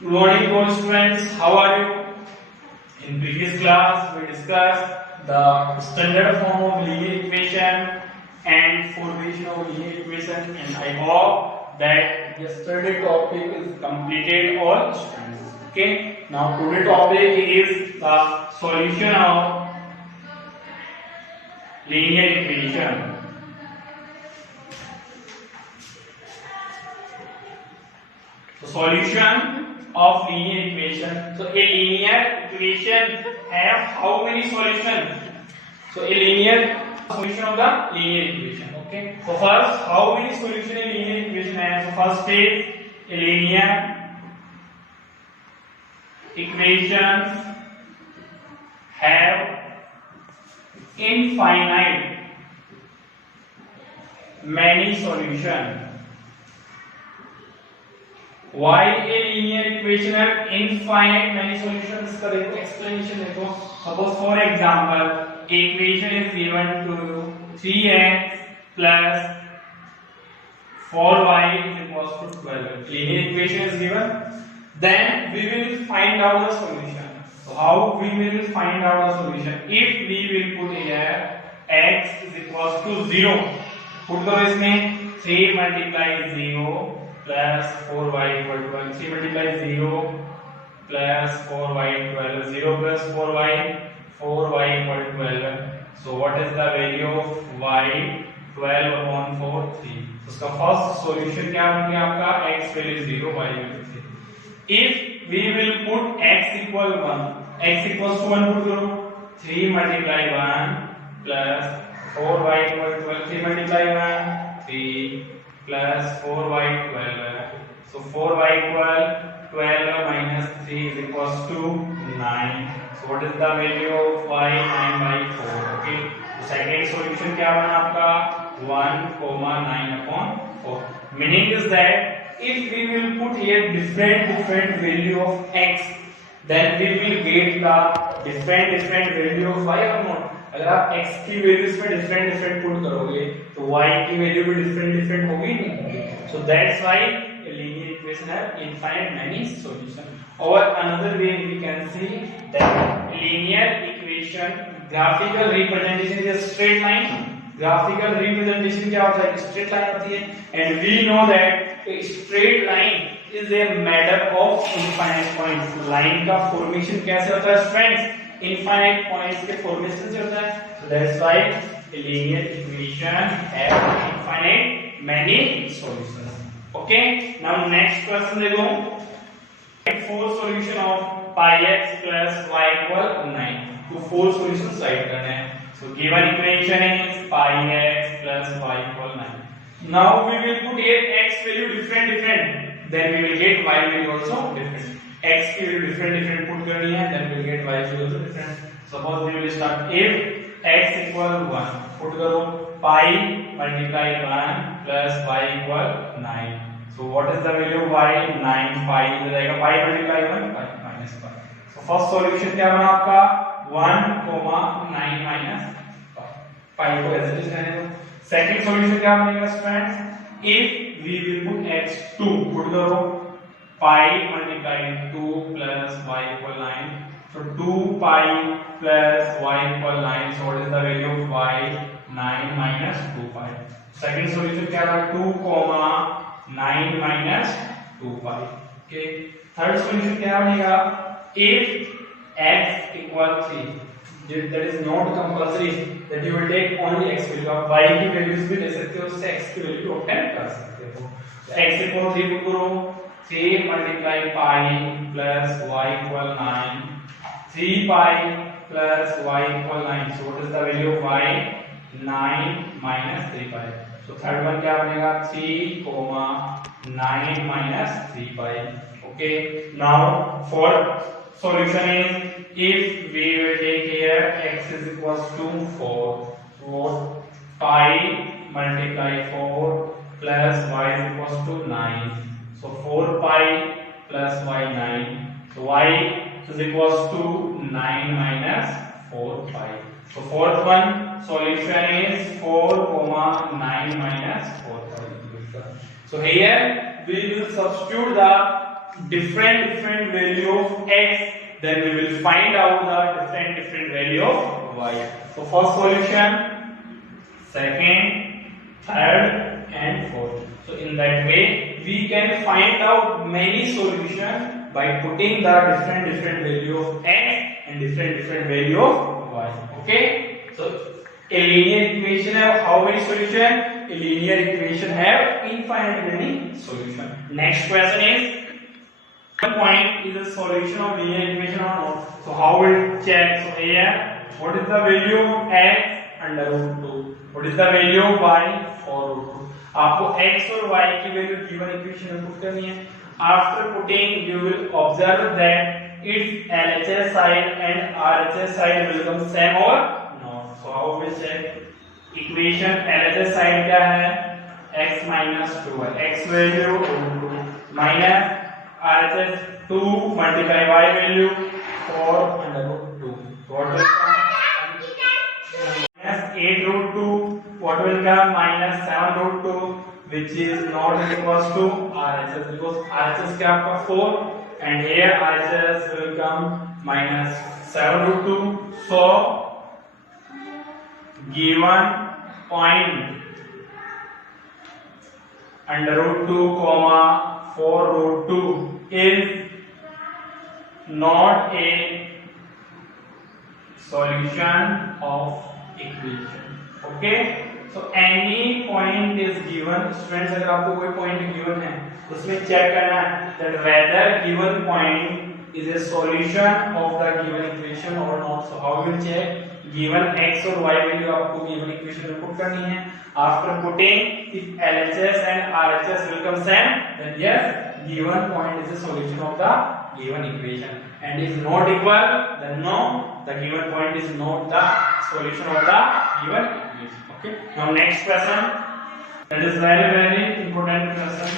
Good morning, dear students. How are you? In previous class, we discussed the standard form of linear equation and formation of linear equation, and I hope that yesterday topic is completed all students. Okay. Now today topic is the solution of linear equation. So solution of linear equation. So a linear equation have how many solutions? So a linear solution of the linear equation. Okay. So first, how many solution a linear equation have? So first is a linear equation have infinite many solutions. Why a linear equation have infinite many solutions? इसका देखो explanation देखो. Suppose for example, equation is given to 3x plus 4y is equals to 12. Linear equation is given. Then we will find out the solution. So how we will find out the solution? If we will put here x is equals to 0. Put करो इसमें 3 multiply 0 plus 4y equal to 1. 3 multiply 0 plus 4y equal to 0 plus 4y equal to 12. So what is the value of y? 12 upon 4 3. So इसका first solution क्या बन गया आपका? x value 0, y value 3. If we will put x equal 1, x equals to 1 put करो 3 multiply 1 plus 4y equal to 12. 3 multiply 1 3 plus 4y 12. So 4y equal 12 minus 3 is equals to 9. So what is the value of y? 9 by 4. Okay. So second solution क्या बना आपका? 1, 9 upon 4. Meaning is that if we will put here different value of x, then we will get the different value of y or not. अगर आप x की values में different put करोगे तो y की वैल्यू भी different होगी नहीं होगी. So that's why a linear equation have infinite many solutions. Or another way we can see that linear equation graphical representation is a straight line. Graphical representation क्या होता है? Straight line होती है. And we know that a straight line is a made up of infinite points. Line का formation कैसे होता है friends? Infinite points के formation से होता है. So that's why a linear equation have infinite many solutions. Okay. Now next question देखो. 4 solution of pi x plus y equal 9. तो 4 solutions write करने हैं. So given equation is pi x plus y equal 9. Now we will put here x value different. Then we will get y value also different. X की value different put करनी है. Then we will get y value also different. Suppose we will start if x equal 1. Put करो pi multiply 1 plus y equal 9. So what is the value of y? 9 pi इधर जाएगा pi multiply 1 pi minus pi. So first solution क्या बना आपका? 1, 9 minus pi को ऐसे लिखने दो. Second solution क्या बनेगा students? If we will put x 2 put करो pi multiply 2 plus y equal 9. So 2 pi plus y equal 9. So what is the value of y? 9 minus 2 pi. Second solution क्या था? 2, 9 minus 2 pi. Okay. Third solution क्या बनेगा? If x equal 3, that is not compulsory that you will take only x value. आप y की values भी ले सकते हो, उससे x की value obtain कर सकते हो. x equal 3 put करो 3 multiply pi plus y equal 9. 3 pi plus y equal 9. So what is the value of y? 9 minus 3 pi. So third one क्या बनेगा? 3, 9 minus 3 pi. Okay. Now fourth solution is if we will take here x is equals to 4 pi multiply 4 plus y is equals to 9. So 4 pi plus y 9. So y is equals to 9 minus 4 pi. So fourth one solution is 4, 9 minus 4 pi. So here we will substitute the different value of x, then we will find out the different value of y. So first solution, second, third and fourth. So in that way we can find out many solutions by putting the different value of x and different value of y. Okay, so a linear equation have how many solution? A linear equation have infinite many solution. Next question is, one point is a solution of linear equation or not? So how we'll check? So here, what is the value of x under root 2? What is the value of y? 4 root 2. आपको x और y की value given equation में put करनी है. After putting, you will observe that its LHS side and RHS side will become same or not. So how we check? Equation LHS side क्या है? x minus 2 है. X value 2 minus RHS 2 multiply y value 4 under root 2. What will come? Minus 8 root 2. What will come? Minus 7 root 2, which is not equals to RHS because RHS क्या आपका 4 and here RHS will come minus 7 root 2. So given point under root 2 comma 4 root 2 is not a solution of equation. Okay, so any point is given. Students, अगर आपको कोई point given है उसमें check करना है that whether given point is a solution of the given equation or not. So how will check? Given x और y value आपको given equation में put करनी है. After putting, if LHS and RHS will come same, then yes, given point is a solution of the given equation. And is not equal, then no, the given point is not the solution of the given equation. Okay. Now next question. That is very important question.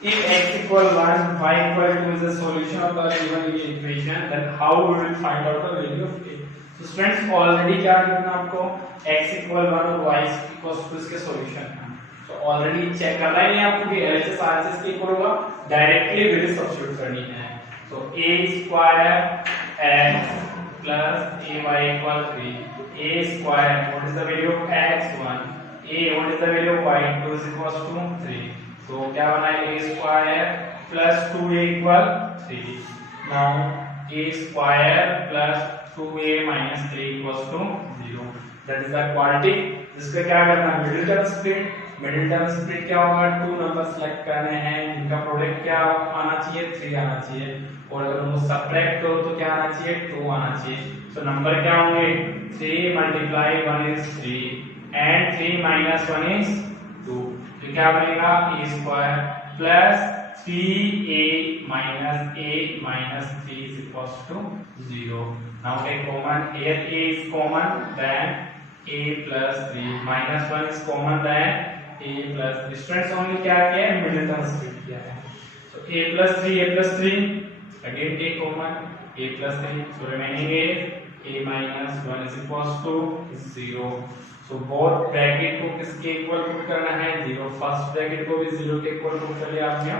If x equal 1, y equal 2 is the solution of the given equation, then how we will find out the value of a? So students, already क्या करना आपको? x equal 1 और y equal 2 इसके solution है. So already check करना ही नहीं आपको कि LHS RHS के equal होगा. Directly value substitute करनी है. So a square x plus ay equal 3. A square, what is the value of x? 1. A, what is the value of y? 2 is equals to 3. So क्या बना है? A square plus 2a equal 3. Now a square plus 2a minus 3 equals to 0. That is the quadratic. इसका क्या करना है? Middle term split. Middle term split क्या होगा? 2 number select करने हैं, इनका प्रोडक्ट क्या आना चाहिए? 3 आना चाहिए. और अगर उनको सबट्रैक्ट करो तो क्या आना चाहिए? 2 आना चाहिए. तो नंबर क्या होंगे? 3 multiply 1 is 3 and 3 minus 1 is 2. तो क्या बनेगा? a square plus 3a minus a minus 3 is equals to 0. Now take common. Here a is common, then a plus 3 minus 1 is common, then a plus 3. Students only क्या किया है? Middle term split किया है. So a plus 3 again take common, a plus 3. So remaining is a minus 1 is equals to 0. So both bracket को किसके equal put करना है? 0. First bracket को भी 0 के इक्वल पुट कर लिया आपने,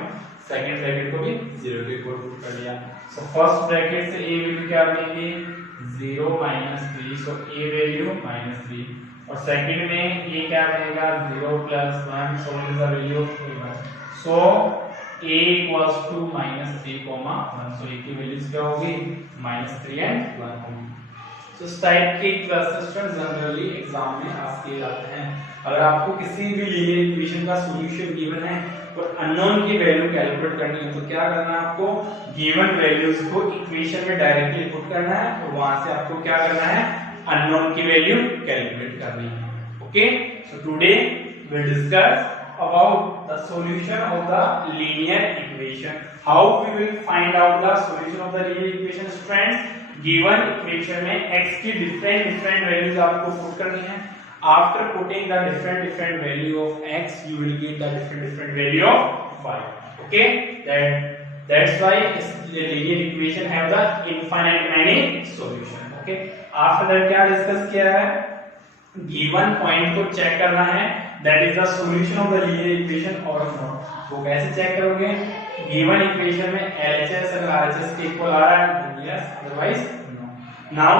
सेकंड ब्रैकेट को भी 0 के इक्वल पुट कर लिया. सो फर्स्ट ब्रैकेट से a वैल्यू क्या बनेगी? 0 minus 3. सो a वैल्यू -3 और सेकंड में a क्या बनेगा? 0 plus 1. So what is the value of a1? So a equals to -3, 1. So a की वैल्यूज क्या होगी? -3 and 1. तो इस टाइप के क्वेश्चंस जनरली एग्जाम में आस्क किए जाते हैं. अगर आपको किसी भी लीनियर इक्वेशन का सॉल्यूशन गिवन है और अननोन की वैल्यू कैलकुलेट करनी है तो क्या करना है? आपको गिवन वैल्यूज को इक्वेशन में डायरेक्टली पुट करना है और वहां से आपको क्या करना है? अननोन की वैल्यू कैलकुलेट करनी है. Okay, so today we will discuss about the solution of the linear equation. How we will find out the solution of the linear equation? Friends, given equation में x की different values आपको put करनी है. After putting the different value of x, you will get the different value of y. Okay, that's why the linear equation have the infinite many solution. Okay, after that क्या discuss किया है? Given point को check करना है. That is the solution of the linear equation or not. वो कैसे check करोगे? Given equation में LHS and RHS के इक्वल आ रहा है, then yes, otherwise no. Now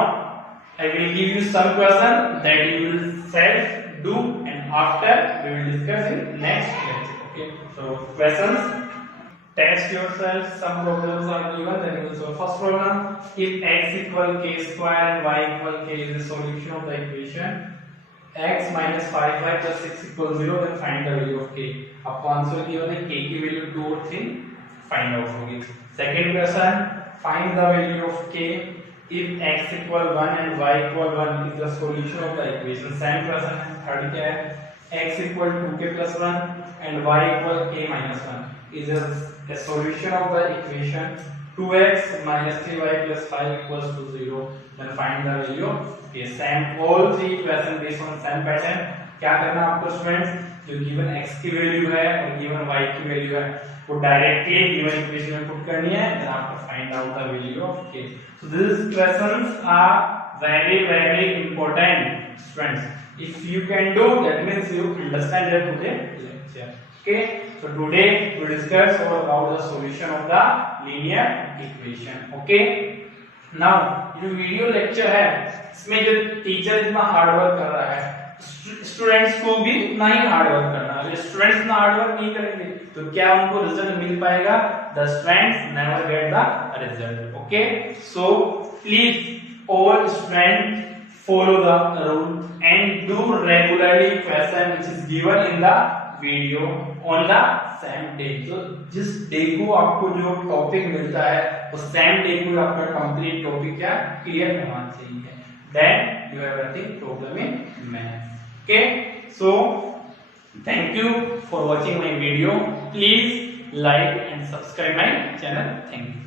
I will give you some question that you will self do, and after we will discuss in next lecture. Okay, so questions, test yourself. Some problems are given, then you will solve. First problem: if x equal k square and y equal k is the solution of the equation x minus 5y plus 6 equals 0, then find the value of k. आपको answer given है, k की value 2 और 3 find out होगी. Second question, find the value of k if x equal 1 and y equal 1 is the solution of the equation. Same question है. Third क्या है, x equal 2k plus 1 and y equal k minus 1 is a solution of the equation 2x minus 3y plus 5 equals to 0, then find the value of k. Same all three question based on same pattern. क्या करना है आपको students, जो given x की value है और given y की value है वो डायरेक्टली गिवन इक्वेशन में पुट करनी है, then after find out the value of k. So these questions are very important students. If you can do, that means you understand that today lecture. Okay, so today we discuss about the solution of the linear equation. Okay, now जो video lecture है इसमें जो teacher इतना hard work कर रहा है, students को भी उतना ही हार्ड वर्क करना है. अगर स्टूडेंट्स इतना हार्ड वर्क नहीं करेंगे तो क्या उनको रिजल्ट मिल पाएगा? The students never get the result. Okay, so please all student follow the rule and do regularly question which is given in the video on the same day. So जिस day को आपको जो topic मिलता है उस same day को आपका complete topic क्या क्लियर होना चाहिए, then you have nothing problem in math. Okay, so thank you for watching my video. Please like and subscribe my channel. Thank you.